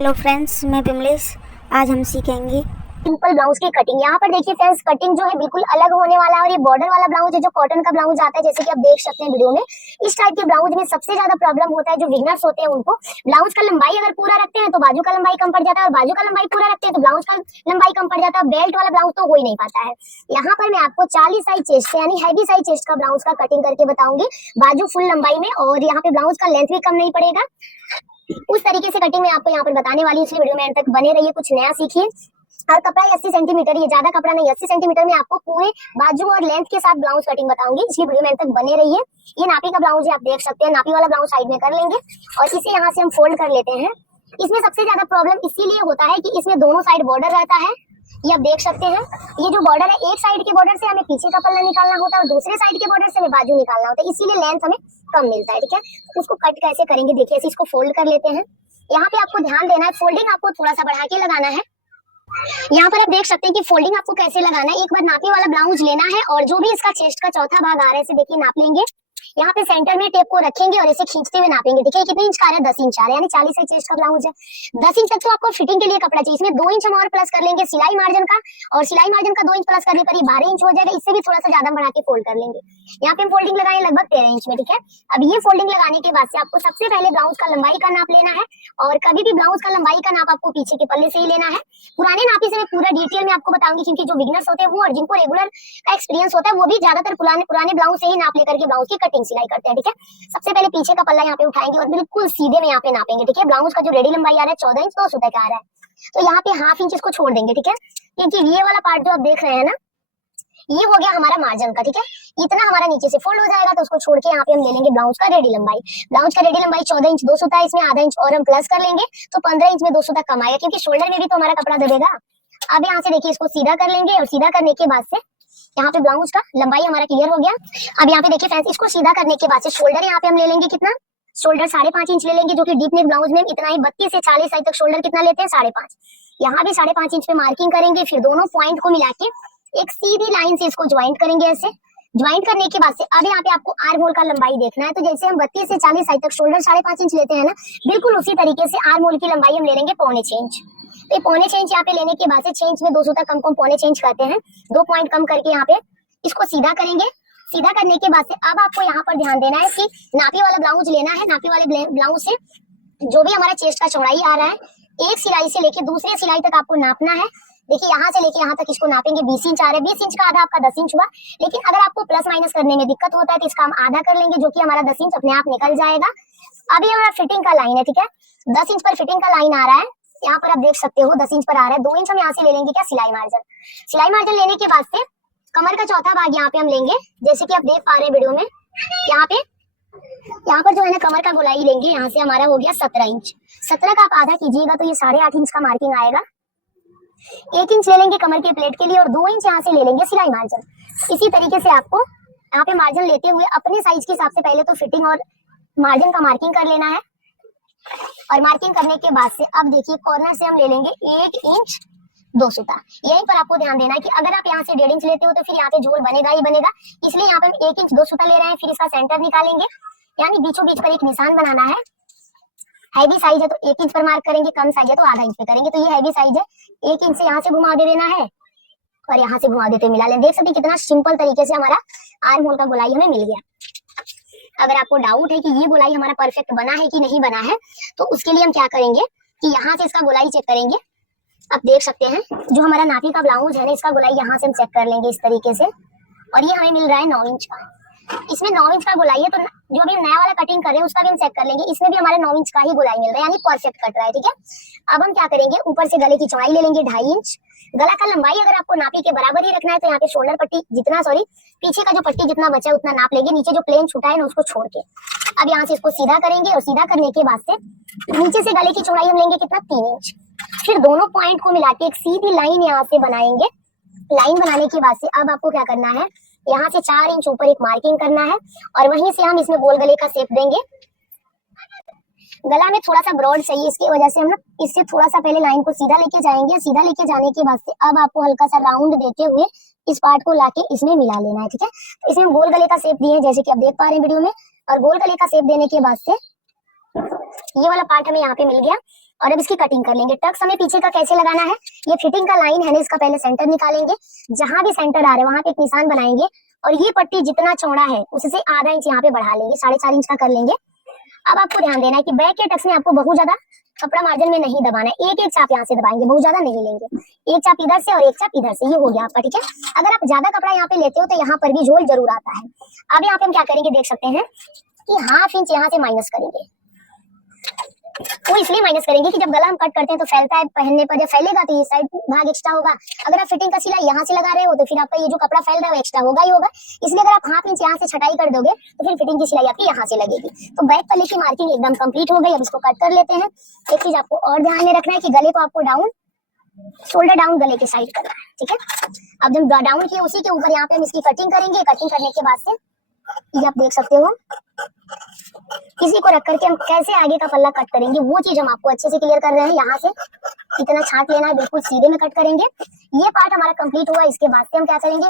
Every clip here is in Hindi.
हेलो फ्रेंड्स, मैं विमलेश। आज हम सीखेंगे सिंपल ब्लाउज की कटिंग। यहाँ पर देखिए फ्रेंड्स, कटिंग जो है बिल्कुल अलग होने वाला है और ये बॉर्डर वाला ब्लाउज है जो कॉटन का ब्लाउज आता है, जैसे कि आप देख सकते हैं वीडियो में। इस टाइप के ब्लाउज में सबसे ज्यादा प्रॉब्लम होता है जो बिगनर्स होते हैं उनको। ब्लाउज का लंबाई अगर पूरा रखते हैं तो बाजू का लंबाई कम पड़ जाता है, और बाजू का लंबाई पूरा रखते हैं तो ब्लाउज का लंबाई कम पड़ जाता है। बेल्ट वाला ब्लाउज तो हो ही नहीं पाता है। यहाँ पर मैं आपको 40 साइज चेस्ट यानी हैवी साइज चेस्ट का ब्लाउज का कटिंग करके बताऊंगी, बाजू फुल लंबाई में, और यहाँ पे ब्लाउज का लेंथ भी कम नहीं पड़ेगा। उस तरीके से कटिंग मैं आपको यहाँ पर बताने वाली हूँ, इसलिए वीडियो में एंड तक बने रहिए, कुछ नया सीखिए। और कपड़ा 80 सेंटीमीटर, ये ज्यादा कपड़ा नहीं, 80 सेंटीमीटर में आपको पूरे बाजू और लेंथ के साथ ब्लाउज कटिंग बताऊंगी, इसलिए वीडियो में एंड तक बने रहिए। ये नापी का ब्लाउज है, आप देख सकते हैं। नापी वाला ब्लाउज साइड में कर लेंगे और इसे यहाँ से हम फोल्ड कर लेते हैं। इसमें सबसे ज्यादा प्रॉब्लम इसीलिए होता है कि इसमें दोनों साइड बॉर्डर रहता है। ये आप देख सकते हैं, ये जो बॉर्डर है, एक साइड के बॉर्डर से हमें पीछे का पल्ला निकालना होता है और दूसरे साइड के बॉर्डर से हमें बाजू निकालना होता है, इसीलिए लेंथ हमें कम मिलता है। ठीक है, उसको कट कैसे करेंगे देखिए, इसको फोल्ड कर लेते हैं। यहाँ पे आपको ध्यान देना है, फोल्डिंग आपको थोड़ा सा बढ़ा के लगाना है। यहाँ पर आप देख सकते हैं कि फोल्डिंग आपको कैसे लगाना है। एक बार नापी वाला ब्लाउज लेना है और जो भी इसका चेस्ट का चौथा भाग आ रहा है, इसे देखिए नाप लेंगे। यहाँ पे सेंटर में टेप को रखेंगे और इसे खींचते हुए नापेंगे। देखिए कितने इंच का आ रहा है, 10 इंच आ रहा है, यानी 40 साइज चेस्ट का ब्लाउज है। 10 इंच तक तो आपको फिटिंग के लिए कपड़ा चाहिए। इसमें 2 इंच हम और प्लस कर लेंगे सिलाई मार्जिन का, और सिलाई मार्जिन का 2 इंच प्लस करने पर 12 इंच हो जाएगा। इससे भी थोड़ा सा ज्यादा बढ़ा के फोल्ड कर लेंगे। यहाँ पे हम फोल्डिंग लगाए लगभग 13 इंच में। ठीक है, अब ये फोल्डिंग लगाने के बाद से आपको सबसे पहले ब्लाउज का लंबाई का नाप लेना है, और कभी भी ब्लाउज का लंबाई का नाप आपको पीछे के पल्ले से ही लेना है। पुराने नापी से मैं पूरा डिटेल में आपको बताऊंगी, क्योंकि जो बिगिनर्स होते हैं वो और जिनको रेगुलर का एक्सपीरियंस होता है वो भी ज्यादातर पुराने ब्लाउज से ही नाप लेकर के ब्लाउज की कटिंग सिलाई करते हैं। ठीक है, सबसे पहले पीछे का पल्ला यहाँ पे उठाएंगे और बिल्कुल सीधे में यहाँ पे नापेंगे। ठीक है, ब्लाउज का जो रेडी लंबाई आ रहा है 14 इंच 2 सूता का आ रहा है, तो यहाँ पे हाफ इंच इसको छोड़ देंगे। ठीक है, क्योंकि ये वाला पार्ट जो आप देख रहे हैं ना, ये हो गया हमारा मार्जिन का। ठीक है, इतना हमारा नीचे से फोल्ड हो जाएगा, तो उसको छोड़ के यहाँ पे हम ले लेंगे ब्लाउज का रेडी लंबाई। ब्लाउज का रेडी लंबाई 14 इंच 2 सूता है, इसमें आधा इंच और हम प्लस कर लेंगे तो 15 इंच में 2 सूता कम आएगा, क्योंकि शोल्डर में भी तो हमारा कपड़ा दबेगा। अब यहाँ से देखिए इसको सीधा कर लेंगे, और सीधा करने के बाद से यहाँ पे ब्लाउज का लंबाई हमारा क्लियर हो गया। अब यहाँ पे देखिए फ्रेंड्स, इसको सीधा करने के बाद से शोल्डर यहाँ पे हम ले लेंगे कितना, शोल्डर 5.5 इंच ले लेंगे, जो कि डीप नेक ब्लाउज में इतना ही 32 से 40 साइज तक शोल्डर कितना लेते हैं 5.5। यहाँ भी 5.5 इंच पे मार्किंग करेंगे, फिर दोनों पॉइंट को मिला के एक सीधी लाइन से इसको ज्वाइंट करेंगे। ऐसे ज्वाइंट करने के बाद से अब यहाँ पे आपको आर्म होल का लंबाई देखना है। तो जैसे हम 32 से 40 साइज तक शोल्डर 5.5 इंच लेते हैं ना, बिल्कुल उसी तरीके से आर्म होल की लंबाई हम ले लेंगे 1.25 इंच। तो 1.25 इंच यहाँ पे लेने के बाद से 6 इंच में 2 सूता कम को 1.25 इंच करते हैं, 2 पॉइंट कम करके यहाँ पे इसको सीधा करेंगे। सीधा करने के बाद से अब आपको यहाँ पर ध्यान देना है कि नापी वाला ब्लाउज लेना है। नापी वाले ब्लाउज से जो भी हमारा चेस्ट का चौड़ाई आ रहा है, एक सिलाई से लेके दूसरे सिलाई तक आपको नापना है। देखिए यहाँ से लेके यहाँ तक इसको नापेंगे, 20 इंच आ रहा है, 20 इंच का आधा आपका 10 इंच हुआ। लेकिन अगर आपको प्लस माइनस करने में दिक्कत होता है तो इसका हम आधा कर लेंगे, जो कि हमारा 10 इंच अपने आप निकल जाएगा। अभी हमारा फिटिंग का लाइन है। ठीक है, 10 इंच पर फिटिंग का लाइन आ रहा है, यहाँ पर आप देख सकते हो 10 इंच पर आ रहा है। 2 इंच हम यहाँ से ले लेंगे क्या, सिलाई मार्जिन। सिलाई मार्जिन लेने के बाद से कमर का चौथा भाग यहाँ पे हम लेंगे, जैसे कि आप देख पा रहे हैं वीडियो में। यहाँ पर जो है ना कमर का गोलाई लेंगे, यहाँ से हमारा हो गया 17 इंच। 17 का आप आधा कीजिएगा तो ये 8.5 इंच का मार्किंग आएगा। 1 इंच ले लेंगे कमर के प्लेट के लिए, और 2 इंच यहाँ से ले लेंगे सिलाई मार्जिन। इसी तरीके से आपको यहाँ पे मार्जिन लेते हुए अपने साइज के हिसाब से पहले तो फिटिंग और मार्जिन का मार्किंग कर लेना है। और मार्किंग करने के बाद से अब देखिए कॉर्नर से हम ले लेंगे 1 इंच 2 सूता। यहीं पर आपको ध्यान देना है कि अगर आप यहाँ से 1.5 इंच लेते हो तो फिर यहाँ पे झोल बनेगा ही बनेगा, इसलिए यहाँ पे हम 1 इंच 2 सूता ले रहे हैं। फिर इसका सेंटर निकालेंगे, यानी बीचों बीच पर एक निशान बनाना है। हैवी साइज है तो 1 इंच पर मार्क करेंगे, कम साइज है तो आधा इंच पे करेंगे। तो ये हैवी साइज है, 1 इंच से यहाँ से घुमा दे देना है और यहाँ से घुमा देते मिला लें। देख सकते कितना सिंपल तरीके से हमारा आर्म होल का गोलाई हमें मिल गया। अगर आपको डाउट है कि ये गोलाई हमारा परफेक्ट बना है कि नहीं बना है, तो उसके लिए हम क्या करेंगे कि यहाँ से इसका गोलाई चेक करेंगे। आप देख सकते हैं जो हमारा नापी का ब्लाउज है ना, इसका गोलाई यहाँ से हम चेक कर लेंगे इस तरीके से, और ये हमें मिल रहा है 9 इंच का। इसमें 9 इंच का गोलाई है, तो जो भी नया वाला कटिंग कर रहे हैं उसका भी हम चेक कर लेंगे। इसमें भी हमारे 9 इंच का ही गोलाई मिल रहा है, यानी परफेक्ट कट रहा है। ठीक है, अब हम क्या करेंगे, ऊपर से गले की चौड़ाई ले लेंगे 2.5 इंच। गला का लंबाई अगर आपको नापी के बराबर ही रखना है तो यहाँ पे शोल्डर पट्टी जितना पीछे का जो पट्टी जितना बचा है उतना नाप लेंगे, नीचे जो प्लेन छूटा है ना उसको छोड़ के। अब यहाँ से इसको सीधा करेंगे, और सीधा करने के बाद से नीचे से गले की चौड़ाई हम लेंगे कितना, 3 इंच। फिर दोनों पॉइंट को मिला के एक सीधी लाइन यहाँ से बनाएंगे। लाइन बनाने के बाद से अब आपको क्या करना है, यहाँ से 4 इंच ऊपर एक मार्किंग करना है, और वहीं से हम इसमें गोल गले का शेप देंगे। गला में थोड़ा सा ब्रॉड चाहिए, इसकी वजह से हम ना इससे थोड़ा सा पहले लाइन को सीधा लेके जाएंगे। सीधा लेके जाने के बाद से अब आपको हल्का सा राउंड देते हुए इस पार्ट को लाके इसमें मिला लेना है। ठीक है, तो इसमें गोल गले का शेप दिए जैसे कि आप देख पा रहे हैं वीडियो में, और गोल गले का शेप देने के बाद से ये वाला पार्ट हमें यहाँ पे मिल गया। और अब इसकी कटिंग कर लेंगे। टक्स हमें पीछे का कैसे लगाना है, ये फिटिंग का लाइन है ना, इसका पहले सेंटर निकालेंगे, जहां भी सेंटर आ रहा है वहां पे एक निशान बनाएंगे और ये पट्टी जितना चौड़ा है उससे आधा इंच यहाँ पे बढ़ा लेंगे, 4.5 इंच का कर लेंगे। अब आपको ध्यान देना है कि बैक के टक्स में आपको बहुत ज्यादा कपड़ा मार्जिन में नहीं दबाना है, एक एक चाप यहाँ से दबाएंगे, बहुत ज्यादा नहीं लेंगे, एक चाप इधर से और एक चाप इधर से, ये हो गया आपका, ठीक है। अगर आप ज्यादा कपड़ा यहाँ पे लेते हो तो यहाँ पर भी झोल जरूर आता है। अब यहाँ पे हम क्या करेंगे देख सकते हैं कि 1/2 इंच यहाँ से माइनस करेंगे। वो इसलिए माइनस करेंगे कि जब गला हम कट करते हैं तो फैलता है, पहनने पर जब फैलेगा तो ये साइड भाग एक्स्ट्रा होगा। अगर आप फिटिंग का सिलाई यहाँ से लगा रहे हो तो फिर आपका ये जो कपड़ा फैल रहा है वो एक्स्ट्रा होगा ही होगा, इसलिए अगर आप 1/2 इंच यहाँ से छटाई कर दोगे तो फिर फिटिंग की सिलाई आपकी यहाँ से लगेगी। तो बैक पल्ले की मार्किंग एकदम कंप्लीट हो गई। अब इसको कट कर लेते हैं। एक चीज आपको और ध्यान में रखना है कि गले को आपको डाउन, शोल्डर डाउन गले के साइड करना है, ठीक है। अब जब डाउन किए उसी के ऊपर यहाँ पे हम इसकी कटिंग करेंगे। कटिंग करने के बाद से ये आप देख सकते हो, इसी को रख करके हम कैसे आगे का पल्ला कट करेंगे वो चीज हम आपको अच्छे से क्लियर कर रहे हैं। यहाँ से इतना छांट लेना है, बिल्कुल सीधे में कट करेंगे। ये पार्ट हमारा कंप्लीट हुआ। इसके बाद से हम क्या करेंगे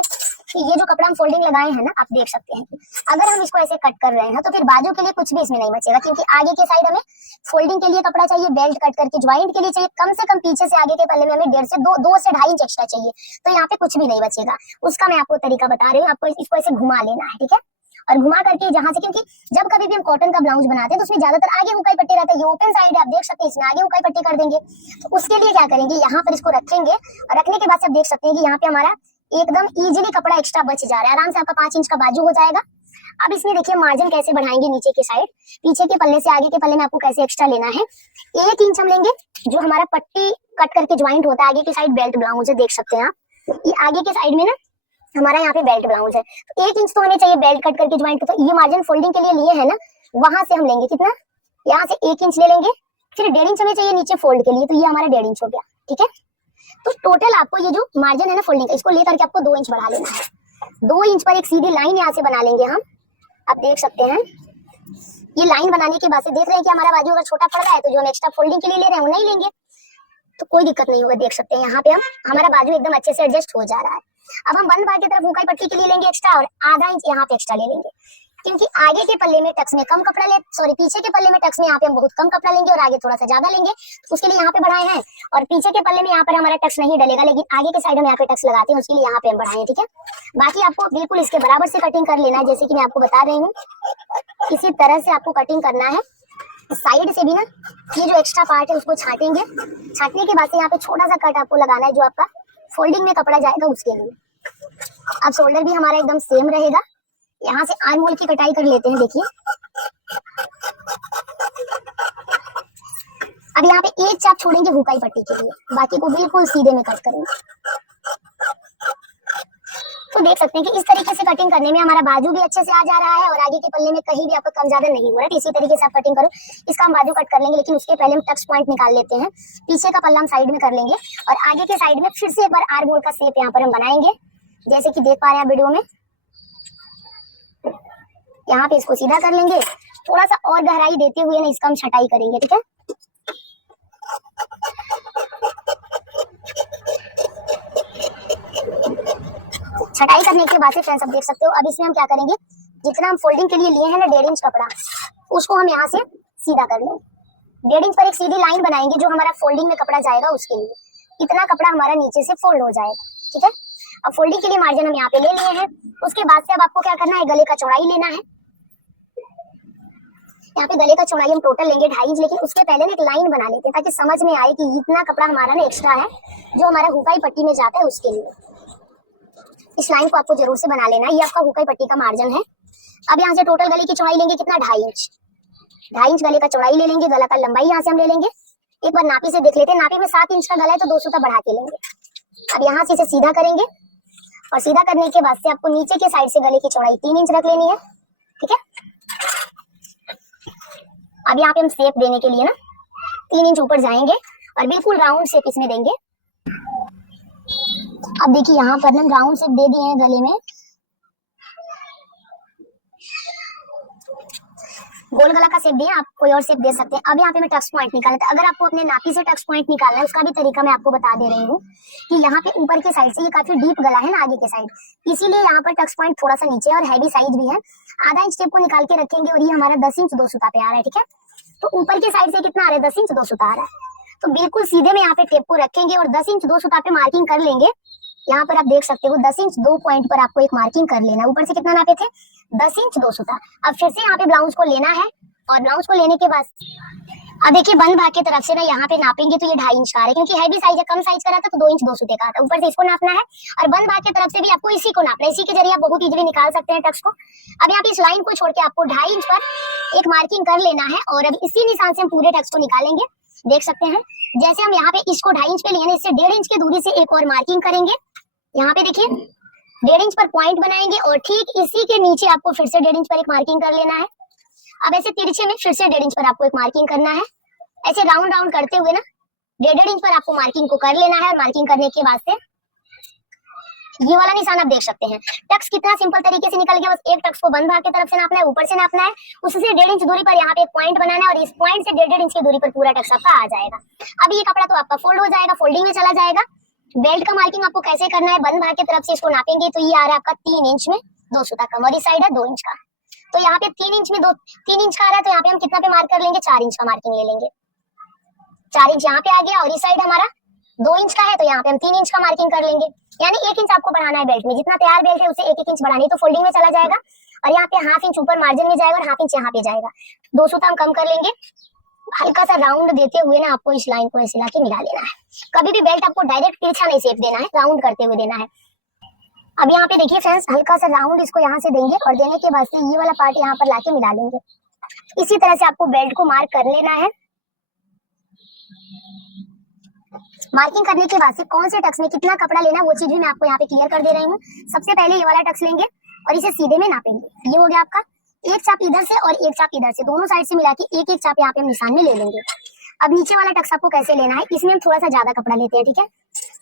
कि ये जो कपड़ा हम फोल्डिंग लगाए हैं ना, आप देख सकते हैं कि अगर हम इसको ऐसे कट कर रहे हैं तो फिर बाजू के लिए कुछ भी इसमें नहीं बचेगा, क्योंकि आगे के साइड हमें फोल्डिंग के लिए कपड़ा चाहिए, बेल्ट कट करके ज्वाइंट के लिए चाहिए कम से कम पीछे से आगे के पल्ले में हमें 1.5 से 2 से 2.5 इंच एक्स्ट्रा चाहिए। तो यहाँ पे कुछ भी नहीं बचेगा, उसका मैं आपको तरीका बता रही हूँ। आपको इसको ऐसे घुमा लेना है, ठीक है। और घुमा करके जहां से, क्योंकि जब कभी भी हम कॉटन का ब्लाउज बनाते हैं तो उसमें ज्यादातर आगे हुकाई पट्टी रहता है, ये ओपन साइड है आप देख सकते हैं, इसमें आगे हुकाई पट्टी कर देंगे। तो उसके लिए क्या करेंगे, यहाँ पर इसको रखेंगे और रखने के बाद से आप देख सकते हैं कि यहाँ पे हमारा एकदम इजीली कपड़ा एक्स्ट्रा बच जा रहा है, आराम से आपका 5 इंच का बाजू हो जाएगा। अब इसमें देखिए मार्जिन कैसे बढ़ाएंगे, नीचे के साइड, पीछे के पल्ले से आगे के पल्ले में आपको कैसे एक्स्ट्रा लेना है। 1 इंच हम लेंगे, जो हमारा पट्टी कट करके ज्वाइंट होता है आगे की साइड बेल्ट ब्लाउज है, देख सकते हैं आप, ये आगे के साइड में ना हमारा यहाँ पे बेल्ट ब्लाउज है, तो 1 इंच तो हमें चाहिए बेल्ट कट करके ज्वाइंट। तो ये मार्जिन फोल्डिंग के लिए लिए है ना, वहां से हम लेंगे कितना, यहाँ से 1 इंच ले लेंगे, फिर 1.5 इंच हमें चाहिए नीचे फोल्ड के लिए, तो ये हमारा 1.5 इंच हो गया, ठीक है। तो टोटल आपको ये जो मार्जिन है ना फोल्डिंग का, इसको लेकर के आपको 2 इंच बढ़ा लेना है। 2 इंच पर एक सीधी लाइन यहाँ से बना लेंगे हम, आप देख सकते हैं। ये लाइन बनाने के बाद से देख रहे हैं कि हमारा बाजू अगर छोटा पड़ रहा है तो जो हम एक्स्ट्रा फोल्डिंग के लिए ले रहे हैं वो नहीं लेंगे, तो कोई दिक्कत नहीं होगा। देख सकते हैं यहाँ पे हम हमारा बाजू एकदम अच्छे से एडजस्ट हो जा रहा है। अब हम बंद भाग की तरफ हुकाई पट्टी के लिए लेंगे एक्स्ट्रा और आधा इंच यहाँ पे एक्स्ट्रा ले लेंगे, क्योंकि आगे के पल्ले में टक्स में कम कपड़ा पीछे के पल्ले में टक्स में यहाँ पे हम बहुत कम कपड़ा लेंगे और आगे थोड़ा सा ज्यादा लेंगे, तो उसके लिए यहाँ पे बढ़ाए हैं। और पीछे के पल्ले में यहाँ पर हमारा टक्स नहीं डलेगा, लेकिन आगे के साइड हम यहाँ पे टक्स लगाते हैं, उसके लिए यहाँ पे हम बढ़ाए हैं, ठीक है। बाकी आपको बिल्कुल इसके बराबर से कटिंग कर लेना है, जैसे कि मैं आपको बता रही हूँ, इसी तरह से आपको कटिंग करना है। साइड से भी ना ये जो एक्स्ट्रा पार्ट है उसको छाटेंगे, छाटने के बाद से यहाँ पे छोटा सा कट आपको लगाना है, जो आपका फोल्डिंग में कपड़ा जाएगा उसके लिए। अब शोल्डर भी हमारा एकदम सेम रहेगा। यहाँ से आर्म होल की कटाई कर लेते हैं, देखिए। अब यहाँ पे एक चाप छोड़ेंगे हुकाई पट्टी के लिए, बाकी को बिल्कुल सीधे में कट करेंगे। तो देख सकते हैं कि इस तरीके से कटिंग करने में हमारा बाजू भी अच्छे से आ जा रहा है और आगे के पल्ले में कहीं भी आपको कम ज्यादा नहीं हो रहा है। इसी तरीके से आप कटिंग करो। इसका हम बाजू कट कर लेंगे, लेकिन उसके पहले हम टक्स पॉइंट निकाल लेते हैं। पीछे का पल्ला हम साइड में कर लेंगे और आगे के साइड में फिर से एक बार आर्म होल का शेप यहाँ पर हम बनाएंगे, जैसे कि देख पा रहे हैं वीडियो में। यहाँ पे इसको सीधा कर लेंगे, थोड़ा सा और गहराई देते हुए ना इसका हम छटाई करेंगे, ठीक है। छटाई करने के बाद से फ्रेंड्स आप देख सकते हो, अब इसमें हम क्या करेंगे, जितना हम फोल्डिंग के लिए लिए हैं ना 1.5 इंच कपड़ा, उसको हम यहाँ से सीधा कर लेंगे। 1.5 इंच पर एक सीधी लाइन बनाएंगे, जो हमारा फोल्डिंग में कपड़ा जाएगा उसके लिए। इतना कपड़ा हमारा नीचे से फोल्ड हो जाएगा, ठीक है। अब फोल्डिंग के लिए मार्जिन हम यहाँ पे ले लिए हैं। उसके बाद से अब आपको क्या करना है, गले का चौड़ाई लेना है। यहाँ पे गले का चौड़ाई हम टोटल लेंगे 2.5 इंच, लेकिन उसके पहले ना एक लाइन बना लेते हैं, ताकि समझ में आए कि इतना कपड़ा हमारा ना एक्स्ट्रा है, जो हमारा हुकाई पट्टी में जाता है उसके लिए। इस लाइन को आपको जरूर से बना लेना है, ये आपका हुकाई पट्टी का मार्जिन है। अब यहाँ से टोटल गले की चौड़ाई लेंगे कितना, 2.5 इंच। 2.5 इंच गले का चौड़ाई ले लेंगे। गला का लंबाई यहाँ से हम ले लेंगे, एक बार नापी से देख लेते हैं। नापी में 7 इंच का गला है तो 2 सूता बढ़ा के लेंगे। अब यहाँ से इसे सीधा करेंगे और सीधा करने के बाद से आपको नीचे के साइड से गले की चौड़ाई 3 इंच रख लेनी है, ठीक है। अब यहाँ पे हम शेप देने के लिए ना 3 इंच ऊपर जाएंगे और बिल्कुल राउंड शेप इसमें देंगे। अब देखिए यहाँ पर हम राउंड शेप दे दिए हैं गले में। गोल गला का शेप दिए, आप कोई और शेप दे सकते हैं। अब यहाँ पे मैं टक्स पॉइंट निकालना था। अगर आपको अपने नापी से टक्स पॉइंट निकालना है, उसका भी तरीका मैं आपको बता दे रही हूँ कि यहाँ पे ऊपर की साइड से ये काफी डीप गला है ना आगे के साइड, इसीलिए यहाँ पर टक्स पॉइंट थोड़ा सा नीचे और हैवी साइज भी है। आधा इंच टेप को निकाल के रखेंगे और ये हमारा 10 इंच 2 सूता पे आ रहा है, ठीक है। तो ऊपर की साइड से कितना आ रहा है, 10 इंच 2 सूता आ रहा है। तो बिल्कुल सीधे में यहाँ पे टेप को रखेंगे और 10 इंच 2 सुता पे मार्किंग कर लेंगे। यहाँ पर आप देख सकते हो 10 इंच 2 पॉइंट पर आपको एक मार्किंग कर लेना है। ऊपर से कितना नापे थे? 10 इंच 2 सुता। अब फिर से यहाँ पे ब्लाउज को लेना है और ब्लाउज को लेने के बाद अब देखिए बंद भाग की तरफ से ना यहाँ पे नापेंगे तो ये 2.5 इंच का आ रहा है, क्योंकि हैवी साइज है, कम साइज का रहता तो 2 इंच 2 सूते का आता। ऊपर से इसको नापना है और बंद भाग की तरफ से भी आपको इसी को नापना है। इसी के जरिए आप बहुत इजीली निकाल सकते हैं टक्स को। अब यहाँ पे इस लाइन को छोड़ के आपको 2.5 इंच पर एक मार्किंग कर लेना है और अब इसी निशान से हम पूरे टक्स को निकालेंगे। देख सकते हैं जैसे हम यहाँ पे इसको 2.5 इंच पे लिए, इससे 1.5 इंच की दूरी से एक और मार्किंग करेंगे। यहाँ पे देखिए 1.5 इंच पर पॉइंट बनाएंगे और ठीक इसी के नीचे आपको फिर से 1.5 इंच पर एक मार्किंग कर लेना है। अब ऐसे तिरछे में फिर से 1.5 इंच पर आपको एक मार्किंग करना है। ऐसे राउंड राउंड करते हुए ना 1.5 इंच पर आपको मार्किंग को कर लेना है और मार्किंग करने के बाद से ये वाला निशान आप देख सकते हैं। टक्स कितना सिंपल तरीके से निकल गया। बस एक टक्स को बंद भाग की तरफ से नापना है, ऊपर से नापना है, उससे 1.5 इंच दूरी पर यहाँ पे एक पॉइंट बनाना है और इस पॉइंट से 1.5 इंच की दूरी पर पूरा टक्स आपका आ जाएगा। अब ये कपड़ा तो आपका फोल्ड हो जाएगा, फोल्डिंग में चला जाएगा। बेल्ट का मार्किंग आपको कैसे करना है? बंद भाग की तरफ से इसको नापेंगे तो ये आ रहा है आपका 3 इंच में 2 सूता कम और इस साइड है 2 इंच का। तो यहाँ पे 3 इंच में 3 इंच का आ रहा है, तो यहाँ पे हम कितना पे मार्क कर लेंगे? 4 इंच का मार्किंग ले लेंगे। 4 इंच यहाँ पे आ गया और इस साइड हमारा 2 इंच का है, तो यहाँ पे हम 3 इंच का मार्किंग कर लेंगे। यानी 1 इंच आपको बढ़ाना है बेल्ट में, जितना तैयार बेल्ट है उसे 1-1 इंच बढ़ानी, तो फोल्डिंग में चला जाएगा और यहाँ पे 1/2 इंच ऊपर मार्जिन में जाएगा और 1/2 इंच यहाँ पे जाएगा। 2 सूता हम कम कर लेंगे। हल्का सा राउंड देते हुए ना आपको इस लाइन को ऐसे लाके मिला लेना है। कभी भी बेल्ट आपको डायरेक्ट तिरछा नहीं शेप देना है, राउंड करते हुए देना है। अब यहाँ पे देखिए फ्रेंड्स, हल्का सा राउंड इसको यहाँ से देंगे और देने के बाद से ये वाला पार्ट यहाँ पर लाके मिला लेंगे। इसी तरह से आपको बेल्ट को मार्क कर लेना है। मार्किंग करने के बाद से कौन से टक्स में कितना कपड़ा लेना है वो चीज भी मैं आपको यहाँ पे क्लियर कर दे रही हूँ। सबसे पहले ये वाला टक्स लेंगे और इसे सीधे में नापेंगे। ये हो गया आपका एक चाप इधर से और एक चाप इधर से, दोनों साइड से मिला के एक चाप यहाँ पे हम निशान में ले लेंगे। अब नीचे वाला टक्स आपको कैसे लेना है? इसमें हम थोड़ा सा ज्यादा कपड़ा लेते हैं, ठीक है।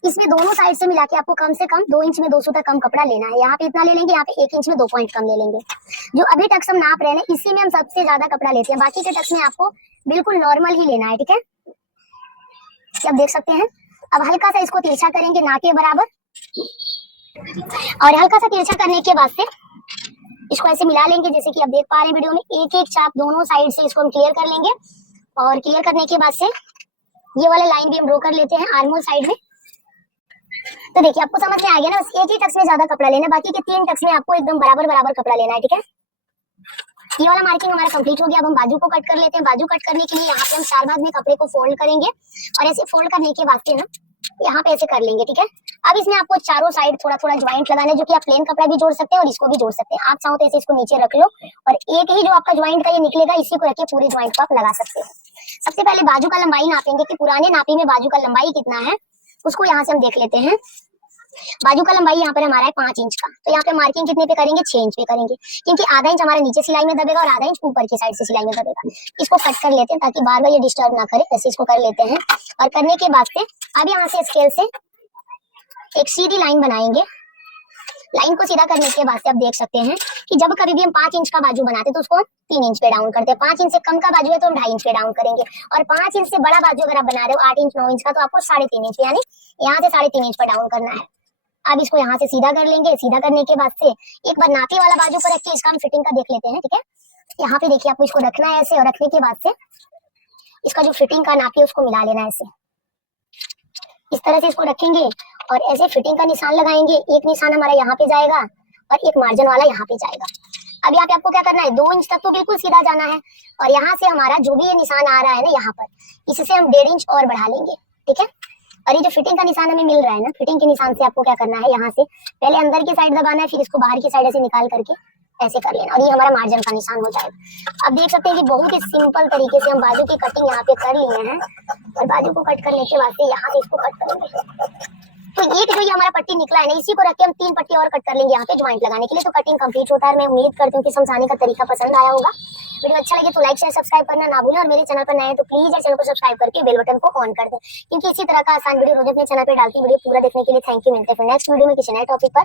इसमें दोनों साइड से मिला के आपको कम से कम 2 इंच में 2 सूता कम कपड़ा लेना है। यहाँ पे इतना ले लेंगे, यहाँ पे 1 इंच में 2 पॉइंट कम ले लेंगे। जो अभी टक्स हम नाप रहे हैं इसी में हम सबसे ज्यादा कपड़ा लेते हैं, बाकी के टक्स में आपको बिल्कुल नॉर्मल ही लेना है, ठीक है। आप देख सकते हैं। अब हल्का सा इसको तिरछा करेंगे ना के बराबर और हल्का सा तिरछा करने के बाद से इसको ऐसे मिला लेंगे, जैसे कि आप देख पा रहे हैं वीडियो में। एक चाप दोनों साइड से इसको हम क्लियर कर लेंगे और क्लियर करने के बाद से ये वाला लाइन भी हम ड्रॉ कर लेते हैं आर्मोल साइड में। तो देखिए आपको समझ में आ गया ना। बस एक ही टक्स में ज्यादा कपड़ा लेना, बाकी के 3 टक्स में आपको एकदम बराबर बराबर कपड़ा लेना है, ठीक है। ये वाला मार्किंग हमारा कंप्लीट हो गया। अब हम बाजू को कट कर लेते हैं। बाजू कट करने के लिए यहाँ पे हम 4 भाग में कपड़े को फोल्ड करेंगे और ऐसे फोल्ड करने के बाद से ना यहाँ पे ऐसे कर लेंगे, ठीक है। अब इसमें आपको चारों साइड थोड़ा थोड़ा ज्वाइंट लगाना है, जो कि आप प्लेन कपड़ा भी जोड़ सकते हैं और इसको भी जोड़ सकते हैं। आप चाहो तो ऐसे इसको नीचे रख लो और एक ही जो आपका ज्वाइंट का ये निकलेगा इसी को रख के पूरे ज्वाइंट को आप लगा सकते हैं। सबसे पहले बाजू का लंबाई नापेंगे कि पुराने नापी में बाजू का लंबाई कितना है, उसको यहाँ से हम देख लेते हैं। बाजू का लंबाई यहाँ पर हमारा है 5 इंच का, तो यहाँ पे मार्किंग कितने पे करेंगे? 6 इंच पे करेंगे, क्योंकि आधा इंच हमारा नीचे सिलाई में दबेगा और आधा इंच ऊपर की साइड से सिलाई में दबेगा। इसको कट कर लेते हैं ताकि बार बार ये डिस्टर्ब ना करे, ऐसे इसको कर लेते हैं। और करने के बाद से अब यहाँ से स्केल से एक सीधी लाइन बनाएंगे। लाइन को सीधा करने के बाद से आप देख सकते हैं कि जब कभी भी हम 5 इंच का बाजू बनाते हैं तो उसको 3 इंच पे डाउन करते हैं। 5 इंच से कम का बाजू है तो हम 2.5 इंच पे डाउन करेंगे और 5 इंच से बड़ा बाजू अगर आप बना रहे हो 8 इंच 9 इंच का तो आपको 3.5 इंच, यानी यहाँ से 3.5 इंच पर डाउन करना है। अब इसको यहाँ से सीधा कर लेंगे। सीधा करने के बाद से एक बार नापी वाला बाजू पर रख के इसका हम फिटिंग का देख लेते हैं, ठीक है। यहाँ पे देखिए आपको इसको रखना है ऐसे और रखने के बाद से इसका जो फिटिंग का नापी है उसको मिला लेना है ऐसे। इस तरह से इसको रखेंगे और ऐसे फिटिंग का निशान लगाएंगे। एक निशान हमारा यहाँ पे जाएगा और एक मार्जिन वाला यहाँ पे जाएगा। अब यहाँ पे आपको क्या करना है? 2 इंच तक तो बिल्कुल सीधा जाना है और यहाँ से हमारा जो भी ये निशान आ रहा है ना यहाँ पर, इससे हम 1.5 इंच और बढ़ा लेंगे, ठीक है। और ये जो फिटिंग का निशान हमें मिल रहा है ना, फिटिंग के निशान से आपको क्या करना है? यहाँ से पहले अंदर की साइड दबाना है, फिर इसको बाहर की साइड ऐसे निकाल करके ऐसे कर लेना और ये हमारा मार्जिन का निशान हो जाएगा। अब देख सकते हैं कि बहुत ही सिंपल तरीके से हम बाजू की कटिंग यहाँ पे कर लिए हैं और बाजू को कट करने के बाद से यहाँ से इसको कट करेंगे। तो एक जो ये हमारा पट्टी निकला है ना, इसी को रख के हम 3 पट्टी और कट कर लेंगे यहाँ पे ज्वाइंट लगाने के लिए। तो कटिंग कंप्लीट होता है। मैं उम्मीद करती हूँ कि समझाने का तरीका पसंद आया होगा। वीडियो अच्छा लगे तो लाइक शेयर सब्सक्राइब करना ना भूलें और मेरे चैनल पर नए हैं तो प्लीज चैनल को सब्सक्राइब करके बेल बटन को ऑन कर दें, क्योंकि इसी तरह का आसान वीडियो रोज अपने चैनल पर डालती हूँ। वीडियो पूरा देखने के लिए थैंक यू। मिलते हैं फिर नेक्स्ट वीडियो में किसी नए टॉपिक पर।